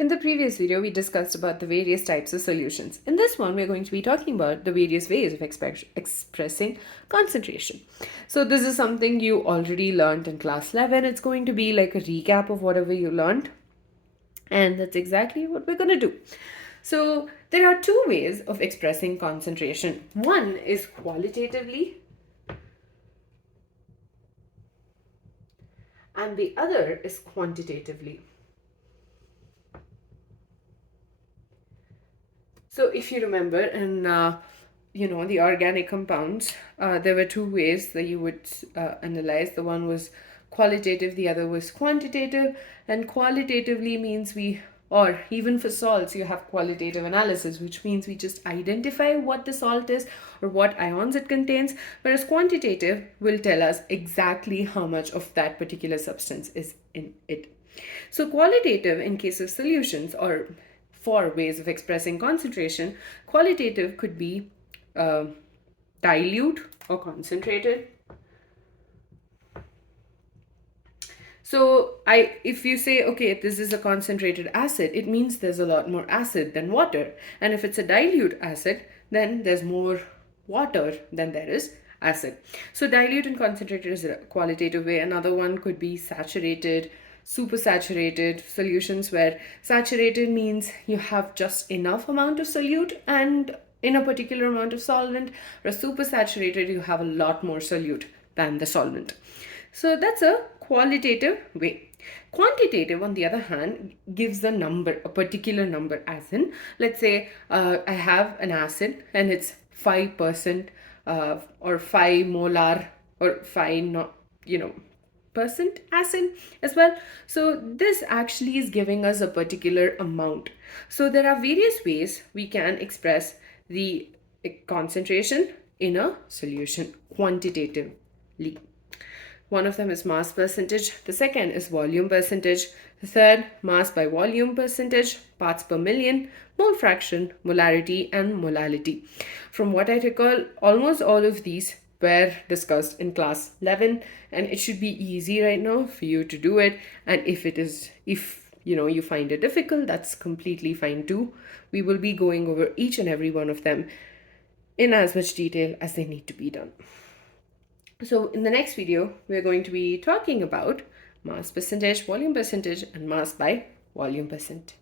In the previous video, we discussed about the various types of solutions. In this one, we're going to be talking about the various ways of expressing concentration. So this is something you already learned in class 11. It's going to be like a recap of whatever you learned. And that's exactly what we're going to do. So there are two ways of expressing concentration. One is qualitatively, and the other is quantitatively. So if you remember in the organic compounds, there were two ways that you would analyze. The one was qualitative, the other was quantitative. And qualitatively means or even for salts, you have qualitative analysis, which means we just identify what the salt is or what ions it contains, whereas quantitative will tell us exactly how much of that particular substance is in it. So qualitative in case of solutions, or for ways of expressing concentration, qualitative could be dilute or concentrated. So if you say, okay, this is a concentrated acid, it means there's a lot more acid than water. And if it's a dilute acid, then there's more water than there is acid. So dilute and concentrated is a qualitative way. Another one could be saturated, supersaturated solutions, where saturated means you have just enough amount of solute and in a particular amount of solvent, whereas supersaturated, you have a lot more solute than the solvent. So that's a qualitative way. Quantitative, on the other hand, gives a number, a particular number, as in, let's say I have an acid and it's 5% or 5 molar or 5 percent acid as well. So this actually is giving us a particular amount. So there are various ways we can express the concentration in a solution quantitatively. One of them is mass percentage, the second is volume percentage, the third mass by volume percentage, parts per million, mole fraction, molarity, and molality. From what I recall, almost all of these were discussed in class 11, and it should be easy right now for you to do it. And if you find it difficult, that's completely fine too. We will be going over each and every one of them in as much detail as they need to be done. So in the next video, we're going to be talking about mass percentage, volume percentage, and mass by volume percent.